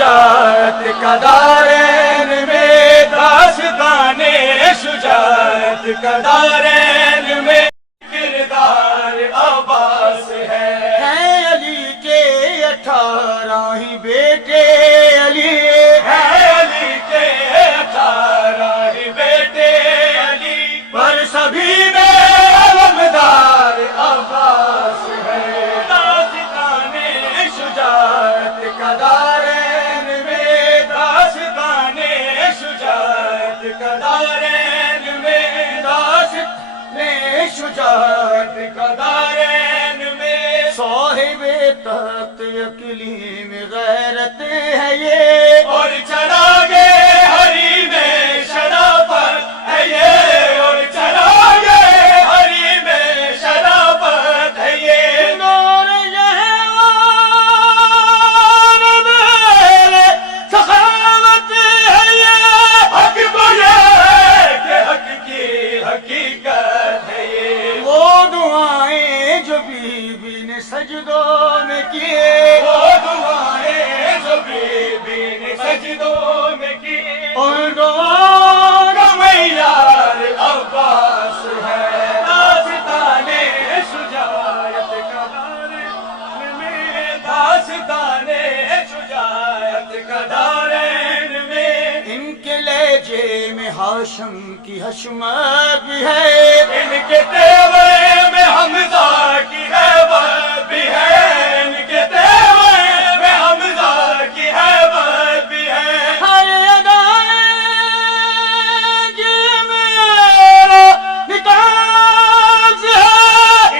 شجاعت کا دارین میں، داستان شجاعت کا دارین میں کردار عباس ہے۔ علی کے 18 ہی بیٹے، علی ہے علی کے 18 ہی بیٹے، علی پر سبھی میں علمدار عباس ہے۔ داستان شجاعت کا دارین میں، داستان شجاعت کا دارین میں، داستان شجاعت کا دارین میں، صاحب تخت اقلیم غیرت ہے یہ، اور چراغے ہری میں شرافت ہے یہ، اور چراغے ہری میں شرافت ہے یہ، نور سخاوت ہے یہ، حق کو یہ کہ حق کی حقیقت ہے یہ، وہ دعائیں جو بی بی نے سجدوں میں کیے، وہ دعائیں جو بی بی نے سجدوں میں کیے، ان دعاؤں کا معیار عباس ہے۔ داستان شجاعت کا دارین میں، داستان شجاعت کا دارین میں، ان کے لہجے میں ہاشم کی حشمت بھی ہے، ان کے تیور میں حمزہ کی ہیبت بھی ہے، ان کے تیور میں حمزہ کی ہیبت بھی ہے، ہر ادائے کی میرا نکاز ہے،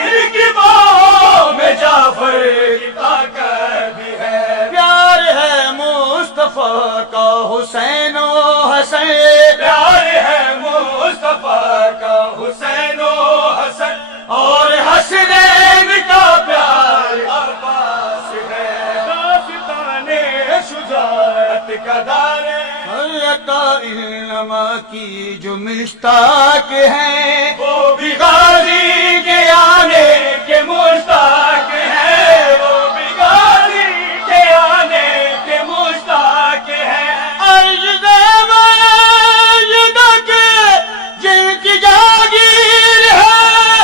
ان کی باہوں میں جعفر کی طاقت بھی ہے، پیار ہے مصطفیٰ کا حسین و حسن، پیار ہے مصطفیٰ کا حسین و حسن، اور حسنین کا پیار عباس ہے۔ داستان شجاعت کا دارین، عطا علما کی جو مشتاق ہیں، وہ بھی غازی کے آنے کے مشتاق ہیں، وہ بھی غازی کے آنے کے مشتاق ہیں، عرض جن کی جاگیر ہے،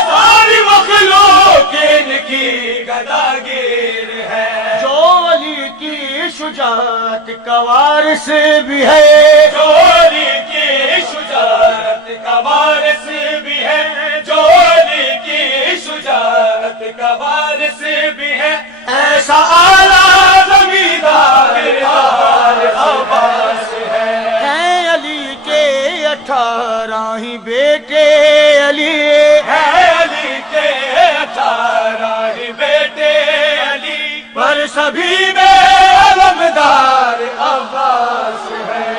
ساری مخلوق ان کی گداگیر ہے، جو علی کی شجاعت کا وارث بھی ہے، جو علی کی شجاعت کا وارث بھی ہے، جو علی کی شجاعت کا وارث بھی ہے، ایسا اعلیٰ زمیندار عباس ہے۔ علی کے 18 ہی بیٹے، علی ہے علی کے 18 ہی بیٹے، علی پر سبھی میں